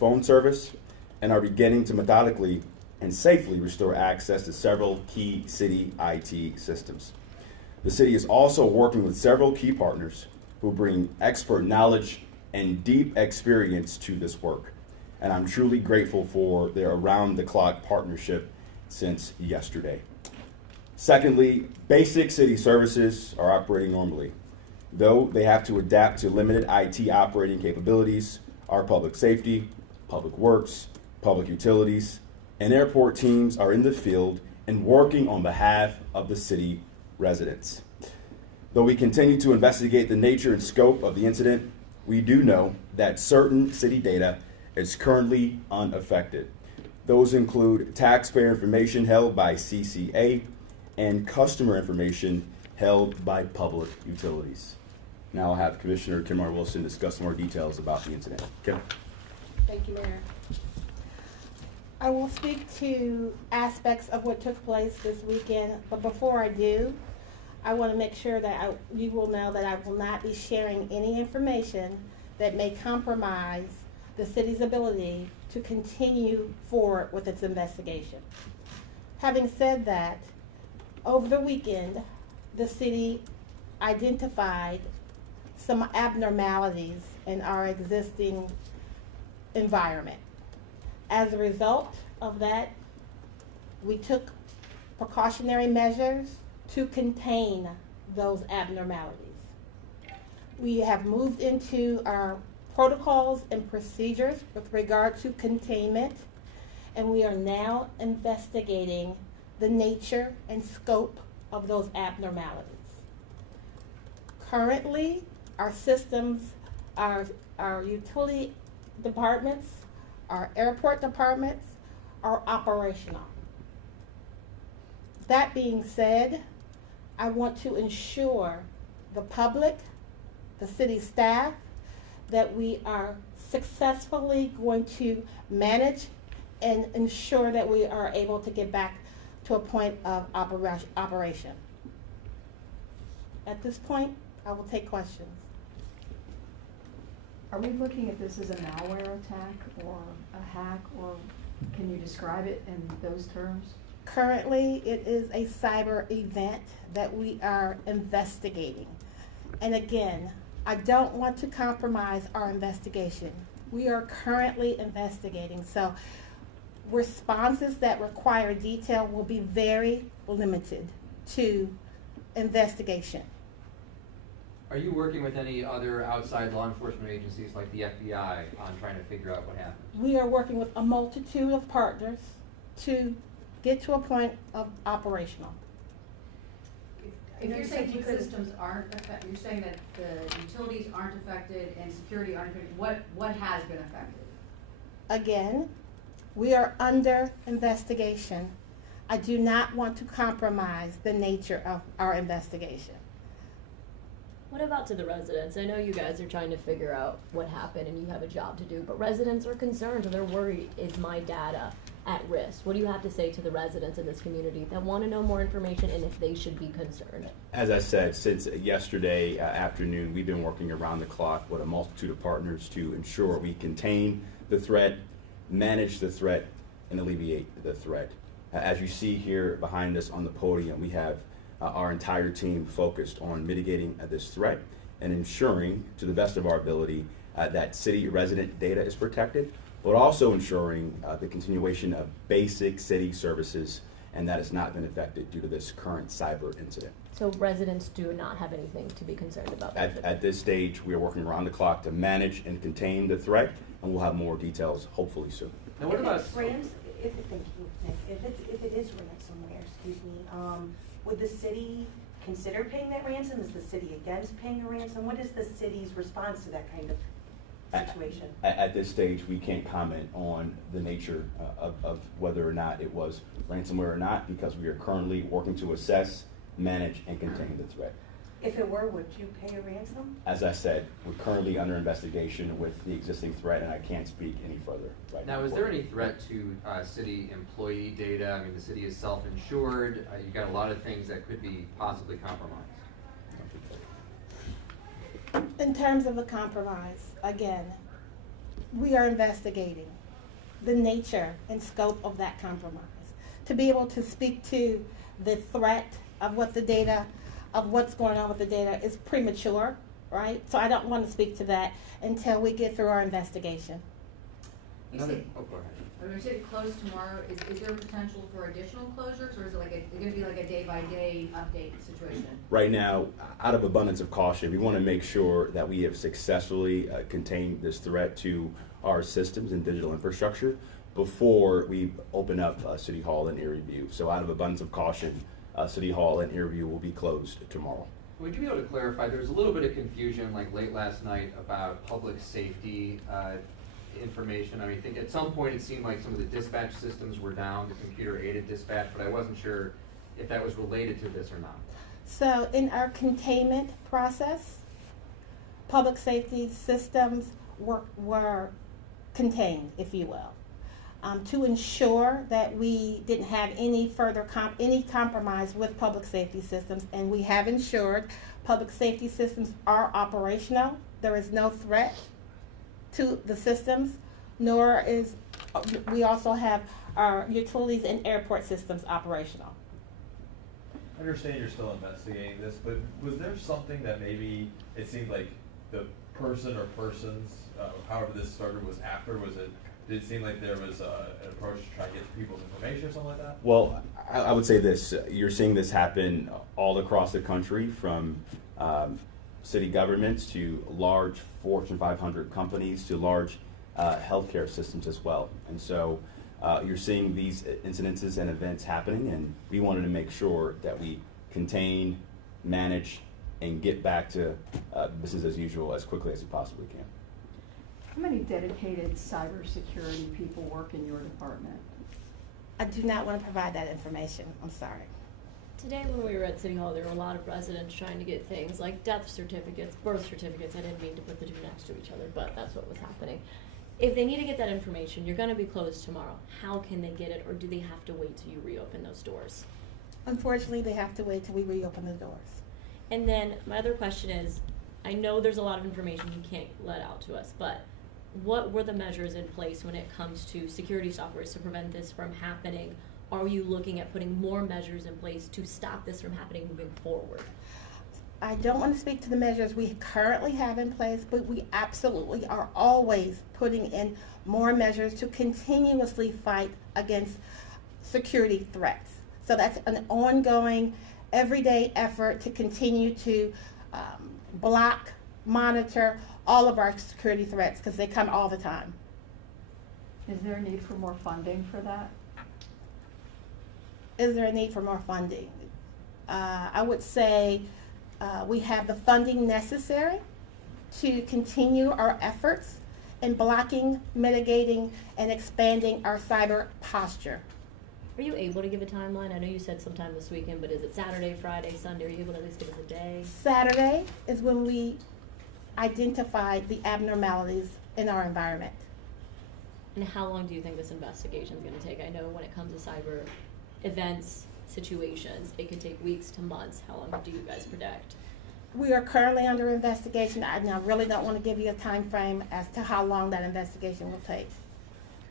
phone service and are beginning to methodically and safely restore access to several key city IT systems. The city is also working with several key partners who bring expert knowledge and deep experience to this work, and I'm truly grateful for their around-the-clock partnership since yesterday. Secondly, basic city services are operating normally, though they have to adapt to limited IT operating capabilities. Our public safety, public works, public utilities, and airport teams are in the field and working on behalf of the city residents. Though we continue to investigate the nature and scope of the incident, we do know that certain city data is currently unaffected. Those include taxpayer information held by CCA and customer information held by public utilities. Now I'll have Commissioner Kim Wilson discuss more details about the incident. Kim? Thank you, Mayor. I will speak to aspects of what took place this weekend, but before I do, I want to make sure that you will know that I will not be sharing any information that may compromise the city's ability to continue forward with its investigation. Having said that, over the weekend, the city identified some abnormalities in our existing environment. As a result of that, we took precautionary measures to contain those abnormalities. We have moved into our protocols and procedures with regard to containment, and we are now investigating the nature and scope of those abnormalities. Currently, our systems, our utility departments, our airport departments are operational. That being said, I want to ensure the public, the city staff, that we are successfully going to manage and ensure that we are able to get back to a point of operation. At this point, I will take questions. Are we looking at this as a malware attack or a hack, or can you describe it in those terms? Currently, it is a cyber event that we are investigating. And again, I don't want to compromise our investigation. We are currently investigating, so responses that require detail will be very limited to investigation. Are you working with any other outside law enforcement agencies like the FBI on trying to figure out what happened? We are working with a multitude of partners to get to a point of operational. If you're saying the systems aren't affected, you're saying that the utilities aren't affected and security aren't affected, what has been affected? Again, we are under investigation. I do not want to compromise the nature of our investigation. What about to the residents? I know you guys are trying to figure out what happened and you have a job to do, but residents are concerned and they're worried, is my data at risk? What do you have to say to the residents in this community that want to know more information and if they should be concerned? As I said, since yesterday afternoon, we've been working around the clock with a multitude of partners to ensure we contain the threat, manage the threat, and alleviate the threat. As you see here behind us on the podium, we have our entire team focused on mitigating this threat and ensuring, to the best of our ability, that city resident data is protected, but also ensuring the continuation of basic city services, and that has not been affected due to this current cyber incident. So residents do not have anything to be concerned about? At this stage, we are working around the clock to manage and contain the threat, and we'll have more details hopefully soon. Now what about... Thank you, Nick. If it is ransomware, excuse me, would the city consider paying that ransom? Is the city against paying a ransom? What is the city's response to that kind of situation? At this stage, we can't comment on the nature of whether or not it was ransomware or not, because we are currently working to assess, manage, and contain the threat. If it were, would you pay a ransom? As I said, we're currently under investigation with the existing threat, and I can't speak any further right now. Now, is there any threat to city employee data? I mean, the city is self-insured. You've got a lot of things that could be possibly compromised. In terms of the compromise, again, we are investigating the nature and scope of that compromise. To be able to speak to the threat of what the data, of what's going on with the data is premature, right? So I don't want to speak to that until we get through our investigation. You Another, said, oh, go ahead. when you said close tomorrow, is there potential for additional closures, or is it like it's gonna be like a day-by-day update situation? Right now, out of abundance of caution, we want to make sure that we have successfully contained this threat to our systems and digital infrastructure before we open up City Hall in Erieview. So out of abundance of caution, City Hall in Erieview will be closed tomorrow. Would you be able to clarify, there was a little bit of confusion like late last night about public safety information. I mean, I think at some point it seemed like some of the dispatch systems were down, the computer aided dispatch, but I wasn't sure if that was related to this or not. So in our containment process, public safety systems were contained, if you will, to ensure that we didn't have any further any compromise with public safety systems, and we have ensured public safety systems are operational. There is no threat to the systems, nor is we also have our utilities and airport systems operational. I understand you're still investigating this, but was there something that maybe it seemed like the person or persons, however this started, was after? Did it seem like there was an approach to try to get people's information or something like that? Well, I would say this, you're seeing this happen all across the country, from city governments to large Fortune 500 companies to large healthcare systems as well. And so you're seeing these incidences and events happening, and we wanted to make sure that we contain, manage, and get back to business as usual as quickly as we possibly can. How many dedicated cybersecurity people work in your department? I do not want to provide that information. I'm sorry. Today when we were at City Hall, there were a lot of residents trying to get things like death certificates, birth certificates. I didn't mean to put the two next to each other, but that's what was happening. If they need to get that information, you're gonna be closed tomorrow. How can they get it, or do they have to wait till you reopen those doors? Unfortunately, they have to wait till we reopen the doors. And then my other question is, I know there's a lot of information you can't let out to us, but what were the measures in place when it comes to security softwares to prevent this from happening? Are you looking at putting more measures in place to stop this from happening moving forward? I don't want to speak to the measures we currently have in place, but we absolutely are always putting in more measures to continuously fight against security threats. So that's an ongoing, everyday effort to continue to block, monitor all of our security threats, because they come all the time. Is there a need for more funding for that? Is there a need for more funding? I would say we have the funding necessary to continue our efforts in blocking, mitigating, and expanding our cyber posture. Are you able to give a timeline? I know you said sometime this weekend, but is it Saturday, Friday, Sunday? Are you able to at least give us a day? Saturday is when we identified the abnormalities in our environment. And how long do you think this investigation is going to take? I know when it comes to cyber events, situations, it could take weeks to months. How long do you guys predict? We are currently under investigation. I really don't want to give you a time frame as to how long that investigation will take.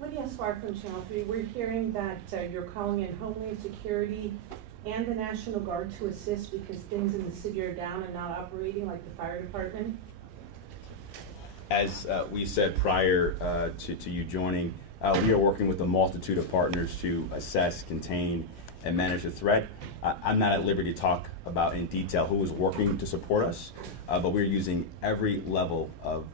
Lydia Swart from Channel 3. We're hearing that you're calling in Homeland Security and the National Guard to assist because things in the city are down and not operating, like the fire department. As we said prior to you joining, we are working with a multitude of partners to assess, contain, and manage the threat. I'm not at liberty to talk about in detail who is working to support us, but we're using every level of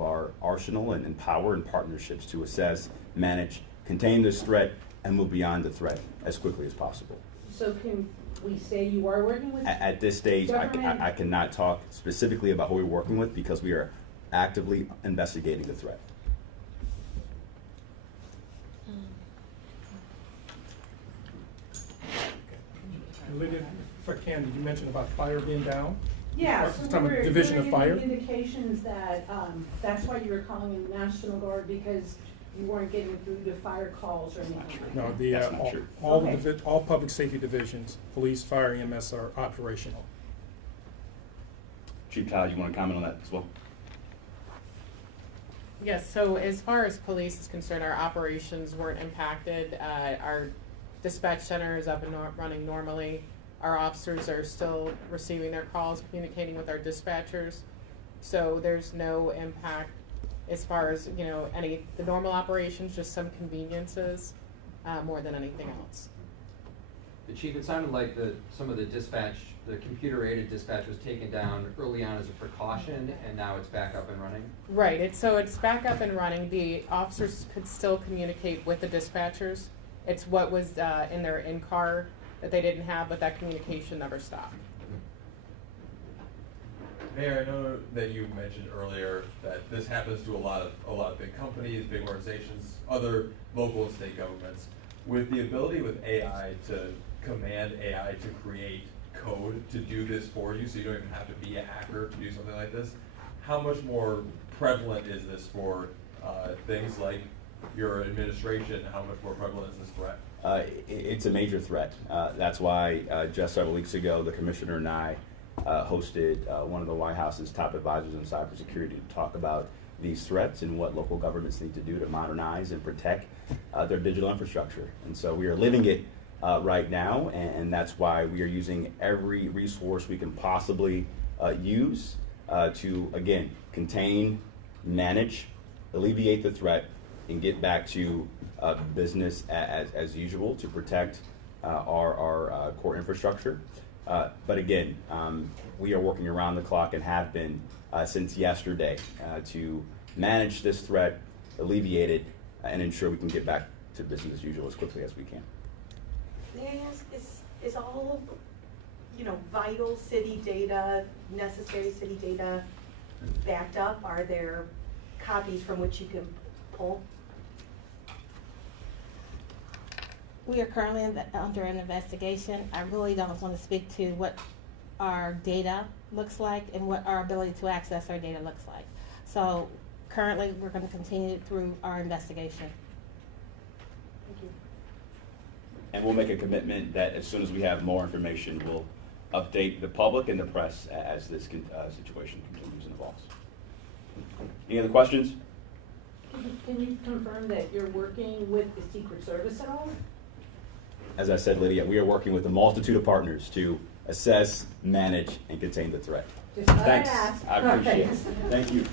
our arsenal and power and partnerships to assess, manage, contain this threat, and move beyond the threat as quickly as possible. So can we say you are working with At this stage, I cannot talk specifically about who we're working with because we are actively investigating the threat. Lydia, if I can, did you mention about fire being down? Yeah, Some so we were division of hearing fire? indications that that's why you were calling in the National Guard, because you weren't getting through to fire calls or anything like that. No, That's not true. all public safety divisions, police, fire, EMS are operational. Chief Todd, you want to comment on that as well? Yes, so as far as police is concerned, our operations weren't impacted. Our dispatch center is up and running normally. Our officers are still receiving their calls, communicating with our dispatchers. So there's no impact as far as, the normal operations, just some conveniences, more than anything else. The chief, it sounded like some of the computer-aided dispatch was taken down early on as a precaution, and now it's back up and running? Right, it's back up and running. The officers could still communicate with the dispatchers. It's what was in their in-car that they didn't have, but that communication never stopped. Mayor, I know that you mentioned earlier that this happens to a lot of big companies, big organizations, other local and state governments. With the ability with AI to command AI to create code to do this for you, so you don't even have to be a hacker to do something like this, how much more prevalent is this for things like your administration? How much more prevalent is this threat? It's a major threat. That's why just several weeks ago, the commissioner and I hosted one of the White House's top advisors on cybersecurity to talk about these threats and what local governments need to do to modernize and protect their digital infrastructure. And so we are living it right now, and that's why we are using every resource we can possibly use to, again, contain, manage, alleviate the threat, and get back to business as usual to protect our core infrastructure. But again, we are working around the clock and have been since yesterday to manage this threat, alleviate it, and ensure we can get back to business as usual as quickly as we can. May I ask, is all, vital city data, necessary city data backed up? Are there copies from which you can pull? We are currently under an investigation. I really don't want to speak to what our data looks like and what our ability to access our data looks like. So currently, we're going to continue through our investigation. Thank you. And we'll make a commitment that as soon as we have more information, we'll update the public and the press as this situation continues and evolves. Any other questions? Can you confirm that you're working with the Secret Service at all? As I said, Lydia, we are working with a multitude of partners to assess, manage, and contain the threat. Just thought I'd Thanks. ask. I appreciate it. Thanks. Thank you.